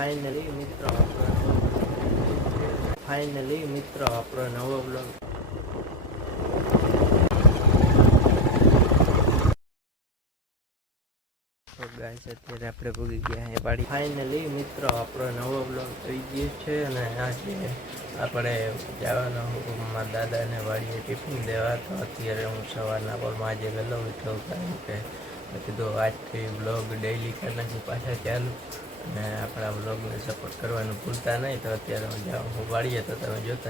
Finally મિત્રો આપણો finally મિત્ર, આપણો નવો બ્લોગ ગાઈસ અત્યારે આપણે ભૂગી ગયા પાડી ફાઇનલી મિત્રો, આપણો નવો બ્લોગ થઈ ગયો છે અને આજે આપણે જવાનો હુકમમાં દાદાને વાડીએ ટિફિન દેવા. તો અત્યારે હું સવારના પરમાં આજે વહેલો ઉઠ્યો કારણ કે કીધું આજથી બ્લોગ ડેઈલી કરી પાછા ચાલુ. અને આપણા બ્લોગને સપોર્ટ કરવાનું ભૂલતા નહીં. તો અત્યારે હું જાઉં, હું વાળીએ તો તમે જોતા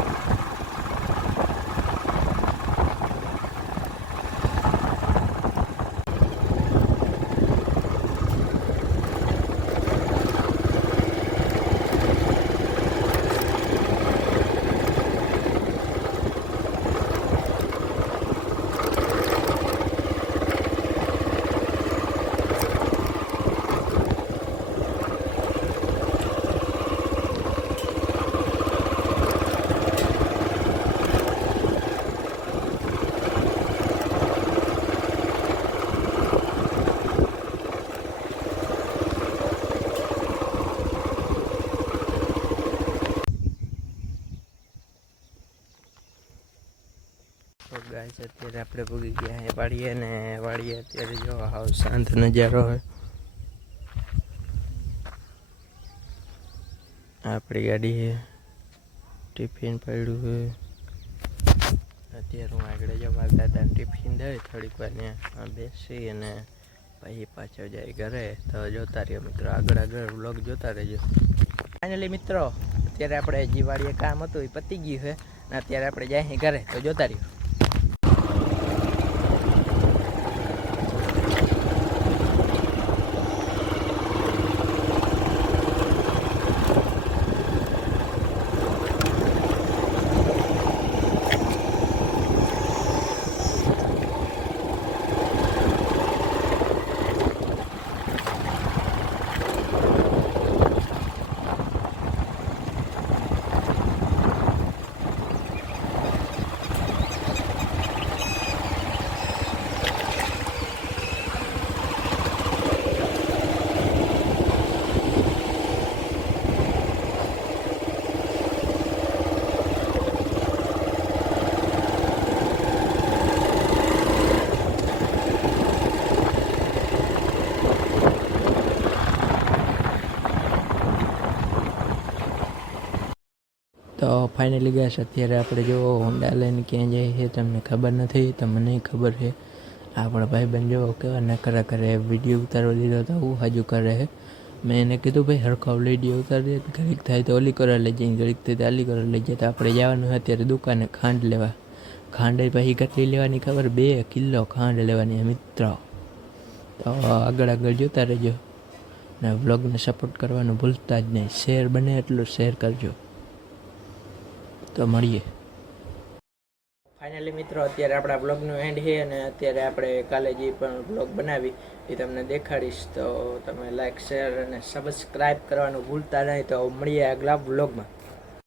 ગાઈસ, અત્યારે આપણે ભૂગી ગયા હે વાડીએ ને વાડીએ અત્યારે જો હાવ શાંત નજારો હોય આપણી ગાડી ટિફિન પડ્યું હોય અત્યારે હું આગળ જો મારા દાદાને ટિફિન દઈ થોડીક વાર ત્યાં બેસી અને પછી પાછો જાય ઘરે. તો જોતા રહ્યો મિત્રો, આગળ આગળ વ્લોગ જોતા રહેજો. ફાઇનલી મિત્રો, અત્યારે આપણે જીવાડીએ કામ હતું, એ પતી ગયું છે અત્યારે આપણે જાય ઘરે. તો જોતા રહ્યો તો ફાઇનલી છે. અત્યારે આપણે જો હોન્ડા લઈને ક્યાં જઈએ છે, તમને ખબર નથી તો મને ખબર છે. આપણા ભાઈબંધ જો કેવા નકરા કરે વીડિયો ઉતારવા દીધો તો હું હજુ કરે છે. મેં એને કીધું, ભાઈ હરખો વીડિયો ઉતારી દે, ઘડીક થાય તો ઓલી કરવા લઈ જઈને, ઘડીક થાય તો આલી કરવા લઈ જાય તો આપણે જવાનું અત્યારે દુકાને ખાંડ લેવા. ખાંડ પછી કેટલી લેવાની ખબર, બે કિલો ખાંડ લેવાની મિત્રો. તો આગળ આગળ જોતા રહેજો. ને વ્લોગને સપોર્ટ કરવાનું ભૂલતા જ નહીં. શેર બને એટલું શેર કરજો. તો મળીએ. ફાઇનલી મિત્રો, અત્યારે આપણા બ્લોગનું એન્ડ છે અને અત્યારે આપણે કાલે જે પણ બ્લોગ બનાવી એ તમને દેખાડીશ. તો તમે લાઈક શેર અને સબસ્ક્રાઈબ કરવાનું ભૂલતા નહીં. તો મળીએ આગલા બ્લોગમાં